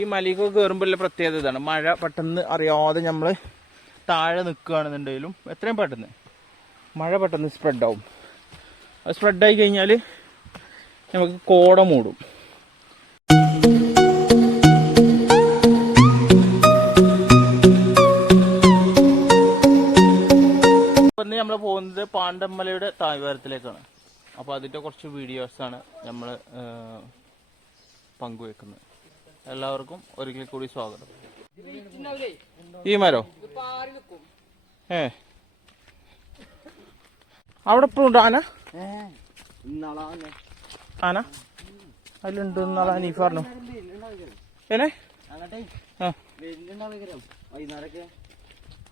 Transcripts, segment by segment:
ഈ മലയൊക്കെ കയറുമ്പോഴുള്ള പ്രത്യേകത ഇതാണ്, മഴ പെട്ടെന്ന് അറിയാതെ നമ്മൾ താഴെ നിൽക്കുകയാണെന്നുണ്ടെങ്കിലും എത്രയും പെട്ടെന്ന് മഴ പെട്ടെന്ന് സ്പ്രെഡാവും. അത് സ്പ്രെഡായി കഴിഞ്ഞാൽ നമുക്ക് കോട മൂടും. ഇപ്പം നമ്മൾ പോകുന്നത് പാണ്ടമ്മലയുടെ താഴ്വാരത്തിലേക്കാണ്. അപ്പോൾ അതിൻ്റെ കുറച്ച് വീഡിയോസാണ് നമ്മൾ പങ്കുവെക്കുന്നത്. എല്ലാവർക്കും ഒരിക്കൽ കൂടി സ്വാഗതം. ഈ മരോ അവിടെ ഇപ്പോഴും ഉണ്ട് ആന? ആന അതിലുണ്ട് എന്നാളെ അനീഫ് പറഞ്ഞു. ഏനെ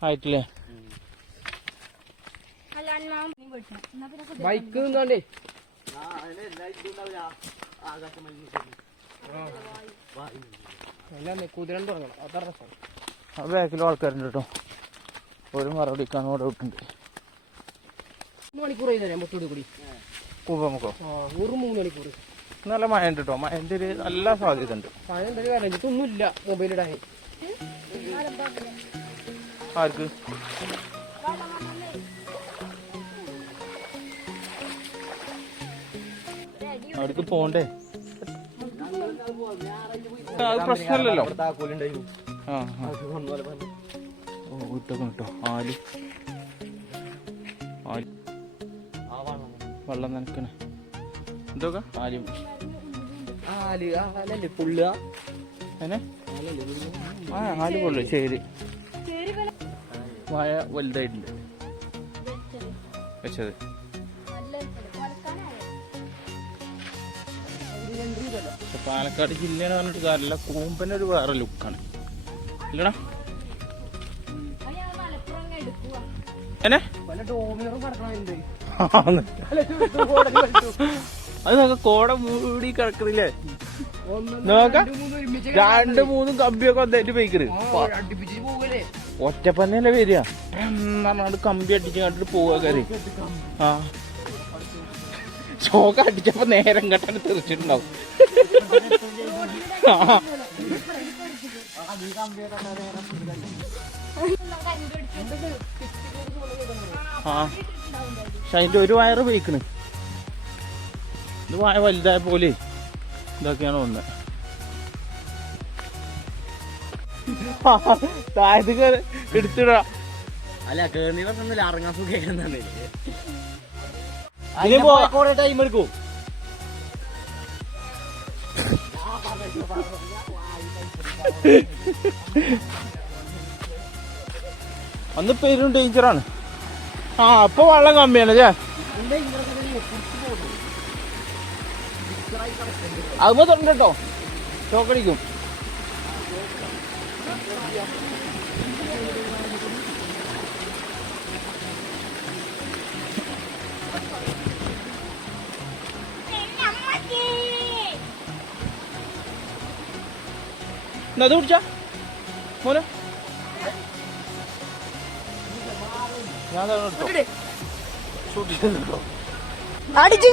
ആയിട്ടില്ലേ? ബൈക്ക് കുതിരൻ തുടങ്ങണം. അത്ര രസം. ആ ബാക്കിലും ആൾക്കാരുണ്ട് കേട്ടോ. ഒരു മറുപടിക്കാൻ അവിടെ വിട്ടുണ്ട്. മണിക്കൂർ കൂടി കൂപ്പമുക്കോ ഒരു 3 മണിക്കൂർ. നല്ല മഴ ഉണ്ട് കേട്ടോ. മഴൻ്റെ ഒരു നല്ല സാധ്യത ഉണ്ട്. മഴ എന്തായാലും വരഞ്ഞിട്ടൊന്നുമില്ല മൊബൈലിടാൻ. ആർക്ക്? അവിടേക്ക് പോണ്ടേ? അത് പ്രശ്നമല്ലല്ലോ. ഇട്ടൊക്കെ കേട്ടോ. ആല് വെള്ളം നനക്കണേ. എന്തൊക്കെ ആലും പുള്ളുക. ആല് പൊള്ളു. ശരി, മഴ വലുതായിട്ടുണ്ട് വെച്ചത്. പാലക്കാട് ജില്ലയെന്ന് പറഞ്ഞിട്ട് കാര്യമില്ല, കൂമ്പൻ്റെ ഒരു വേറെ ലുക്കാണ് ഇല്ലടാ. എന്നെ അത് നോക്ക, കോട മൂടി കിടക്കുന്നില്ലേ? നോക്ക, 2-3 കമ്പിയൊക്കെ വന്നിട്ട് പോയിക്കണ്. ഒറ്റപ്പന്നല്ലേ വരിക പറഞ്ഞാണ്ട് കമ്പി അടിച്ച് കണ്ടിട്ട് പോവുക കയറി. ആ ചോക്ക അടിച്ചപ്പോ നേരം കെട്ടാൻ തെറിച്ചിട്ടുണ്ടാവും. ആ പക്ഷെ അതിന്റെ ഒരു വയറ് പോയിക്കണ്. ഇത് വായ വലുതായ പോലെ ഇതൊക്കെയാണ് ഒന്ന്. താഴത്ത് എടുത്തിടാ. അല്ല കേറി പറഞ്ഞില്ല, ഇറങ്ങാൻ സുഖം. ടൈം എടുക്കും. അന്ന് പേരും ഡേഞ്ചറാണ്. ആ അപ്പൊ വെള്ളം കമ്മിയാണ് അല്ലേ? അതുമ്പോ തൊണ്ടോ ചോക്കടിക്കും. അത് കുടിച്ചാ മോനെ, ഞാൻ അടിച്ചു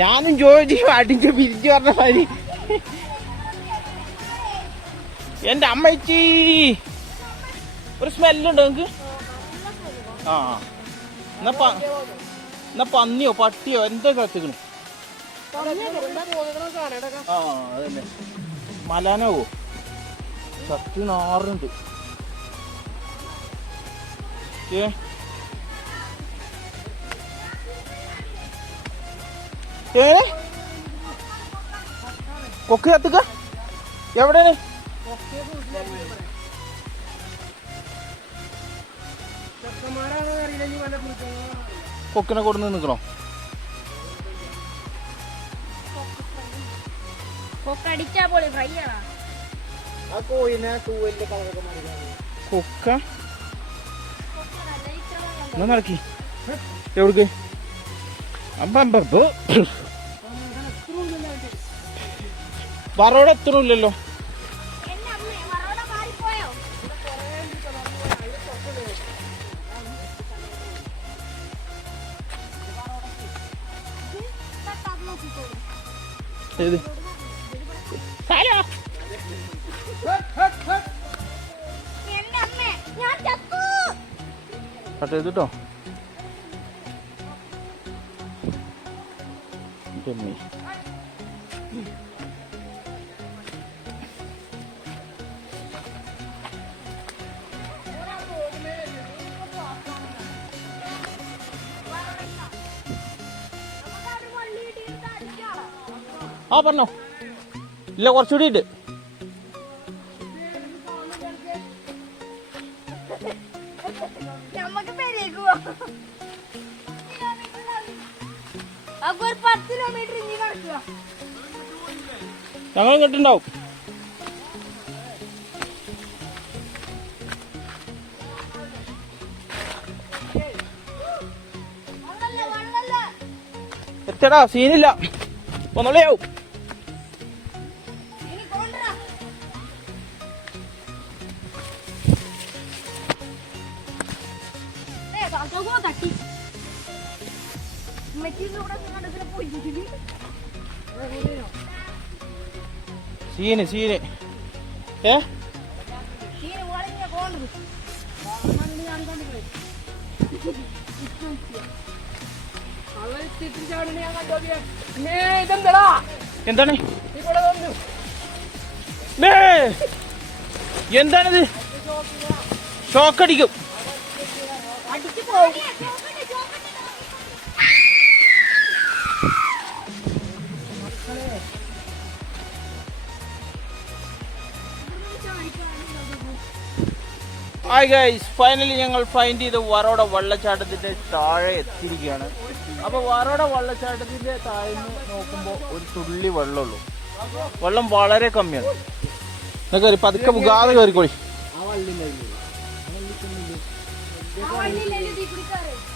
ഞാനും ജോലി അടിച്ച് പിരിച്ചു പറഞ്ഞ മാതിരി. എന്റെ അമ്മച്ചി ഒരു സ്മെല്ലുണ്ടോ നിങ്ങക്ക്? ആ എന്നാ പന്നിയോ പട്ടിയോ എന്താ കത്തിക്കണ്? ആ അതന്നെ മലാനാവോ? സത്യം നാറുണ്ട്. കൊക്ക് കത്തിക്ക എവിടെയാണ്? കൊക്കിനെ കൊടുന്ന് നിക്കണോ? കൊക്ക എന്നാ നടക്കി എവിടേക്ക്? വറോടെ എത്തണില്ലല്ലോ. ഏത് കട്ട് ചെയ്തിട്ടോ ആ പറഞ്ഞോ ഇല്ല കുറച്ചുകൂടി ഉണ്ട് ഞങ്ങൾ ഇങ്ങോട്ടുണ്ടാവും എത്തടാ സീനില്ല ഒന്നുള്ളയാവും സീന് സീന് ഏ എന്താണ് എന്താണിത് ഷോക്കടിക്കും ഹായ് ഗൈസ് ഫൈനലി ഞങ്ങൾ ഫൈൻഡ് ചെയ്ത് വറോട വെള്ളച്ചാട്ടത്തിന്റെ താഴെ എത്തിയിരിക്കുകയാണ്. അപ്പോൾ വറോട വെള്ളച്ചാട്ടത്തിന്റെ താഴെ നോക്കുമ്പോൾ ഒരു തുള്ളി വെള്ളമുള്ളൂ. വെള്ളം വളരെ കമ്മിയാണ്. കയറി പതുക്കെ മുഖാതെ കയറിക്കോളി.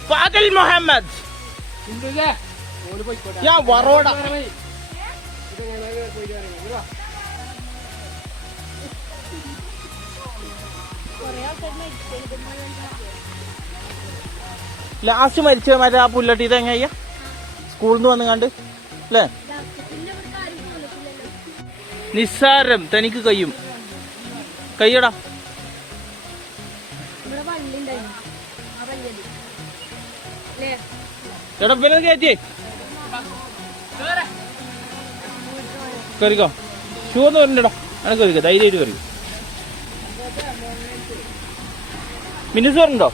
ഫാദിൽ മുഹമ്മദ് ഞാൻ വറോട ലാസ്റ്റ് മരിച്ച മറ്റേ ആ പുല്ലട്ടിട്ട് എങ്ങയ്യ സ്കൂളിൽ നിന്ന് വന്ന് കണ്ട് അല്ലേ? നിസ്സാരം തനിക്ക് കയ്യും കയ്യടാ. എടാ പിന്നെ കയറ്റിയേ കയറിക്കോ. ഷൂ ഒന്നും വരണ്ടടാ. അങ്ങനെ കയറിക്കോ, ധൈര്യമായിട്ട് കയറിക്കോ. മിനിസ് പറഞ്ഞോ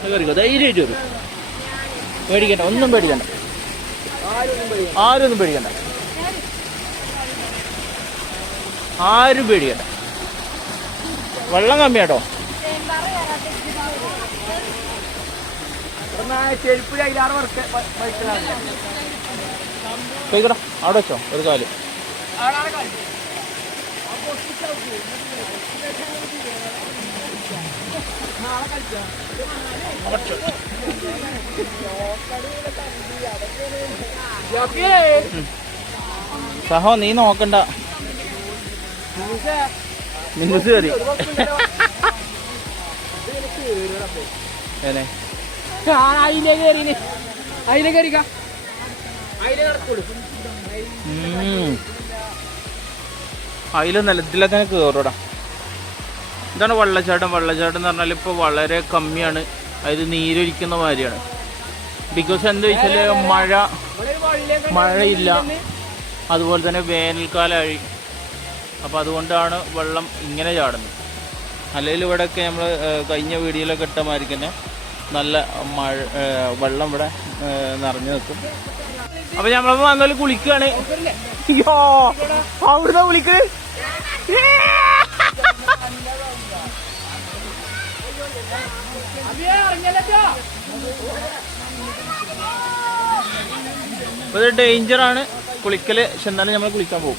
കയറിക്കോ, ധൈര്യമായിട്ട് വരും. പേടിക്കണ്ട, ഒന്നും പേടിക്കണ്ട, ആരൊന്നും പേടിക്കണ്ട, ആരും പേടിക്കണ്ട. വെള്ളം കമ്മിയാട്ടോ. പോയിക്കടാ, അവിടെ വെച്ചോ ഒരു കാല്. സഹോ നീ നോക്കണ്ട, മിന്നുസ് കയറി. അതില് നിലത്തിലൊക്കെ കയറൂടാ. ഇതാണ് വെള്ളച്ചാട്ടം. വെള്ളച്ചാട്ടം എന്ന് പറഞ്ഞാൽ ഇപ്പോൾ വളരെ കമ്മിയാണ്. അത് നീരൊലിക്കുന്ന മാതിരിയാണ്. ബിക്കോസ് എന്താ വെച്ചാല് മഴയില്ല, അതുപോലെ തന്നെ വേനൽക്കാലമായി. അപ്പോൾ അതുകൊണ്ടാണ് വെള്ളം ഇങ്ങനെ ചാടുന്നത്. അല്ലെങ്കിൽ ഇവിടെയൊക്കെ നമ്മൾ കഴിഞ്ഞ വീഡിയോയിലൊക്കെ ഇട്ട മാതിരി തന്നെ നല്ല വെള്ളം ഇവിടെ നിറഞ്ഞു നിൽക്കും. അപ്പോൾ നമ്മളിപ്പോൾ വന്നാൽ കുളിക്കുകയാണ്. അയ്യോ അവിടുന്ന് കുളിക്കണ്. ഇത് ഡേഞ്ചറാണ് കുളിക്കല്. പക്ഷെ എന്നാലും നമ്മൾ കുളിക്കാൻ പോകും.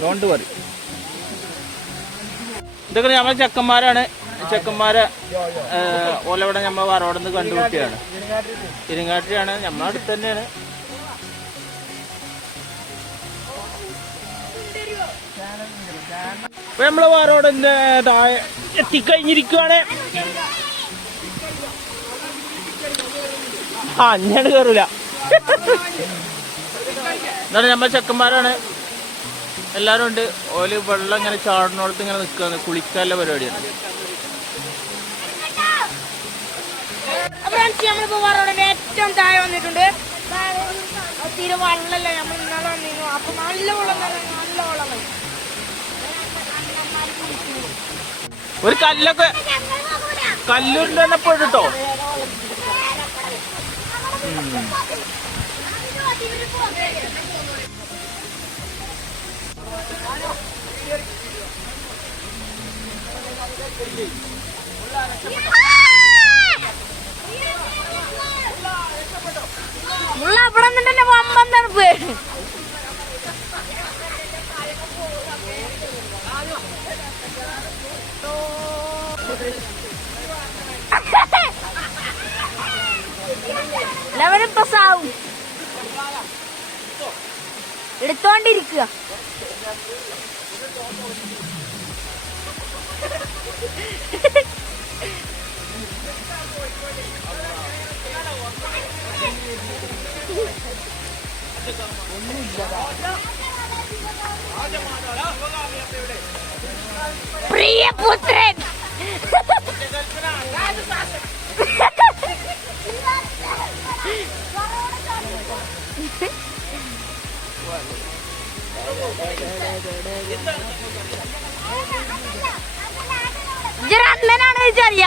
Don't worry. ഇതൊക്കെ നമ്മളെ ചെക്കന്മാരാണ്. ചെക്കന്മാരെ ഓലവിടെ നമ്മൾ വറോടെ നിന്ന് കണ്ടുപിട്ടിയാണ്. ഇരിങ്ങാട്ടിയാണ്, നമ്മളെ അടുത്ത് തന്നെയാണ്. അപ്പൊ നമ്മള് വറോടിന്റെ താഴെ എത്തിക്കഴിഞ്ഞിരിക്കുവാണ്. ആ ഞാൻ കയറൂല. എന്താണ് നമ്മൾ ചെക്കന്മാരാണ് എല്ലാവരും ഉണ്ട്. ഓല് വെള്ളം ഇങ്ങനെ ചാടുന്നോടത്ത് ഇങ്ങനെ നിൽക്കുകയാണ്. കുളിക്കാനുള്ള പരിപാടിയാണ്. ഏറ്റവും താഴെ വന്നിട്ടുണ്ട്. തീരെ വെള്ളമല്ല, നമ്മൾ ഇന്നലെ വന്നിരുന്നു. അപ്പൊ നല്ല വെള്ളം തന്നെ, നല്ല വെള്ളം. ഒരു കല്ലൊക്കെ കല്ലൂരിന്റെ തന്നെ പോയിട്ടോ. മുള്ള അവിടെ നിന്നെ വമ്പൻ തണുപ്പ്. എല്ലാവരും പ്രസാവും എടുത്തോണ്ടിരിക്കുക. പ്രിയപുത്രൻ അണ്ണനാണ് വിചാരിയ.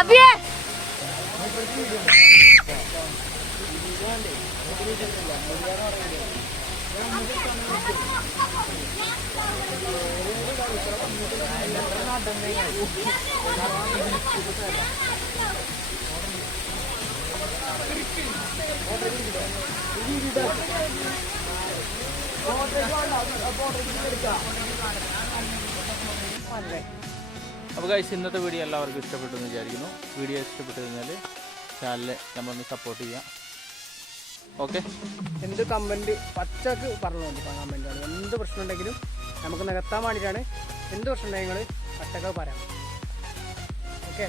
അബിയെ അപ്പോൾ ഗൈസ്, ഇന്നത്തെ വീഡിയോ എല്ലാവർക്കും ഇഷ്ടപ്പെട്ടു എന്ന് വിചാരിക്കുന്നു. വീഡിയോ ഇഷ്ടപ്പെട്ടു കഴിഞ്ഞാൽ ചാനലിൽ നമ്മളൊന്ന് സപ്പോർട്ട് ചെയ്യാം. ഓക്കെ, എന്ത് കമൻറ്റ് പച്ചക്ക് പറഞ്ഞുകൊണ്ട് കമൻറ്റാണ്. എന്ത് പ്രശ്നം ഉണ്ടെങ്കിലും നമുക്ക് നികത്താൻ വേണ്ടിയിട്ടാണ്. എന്ത് പ്രശ്നം ഉണ്ടെങ്കിൽ നിങ്ങൾ പച്ചക്ക് പറയാം. ഓക്കെ.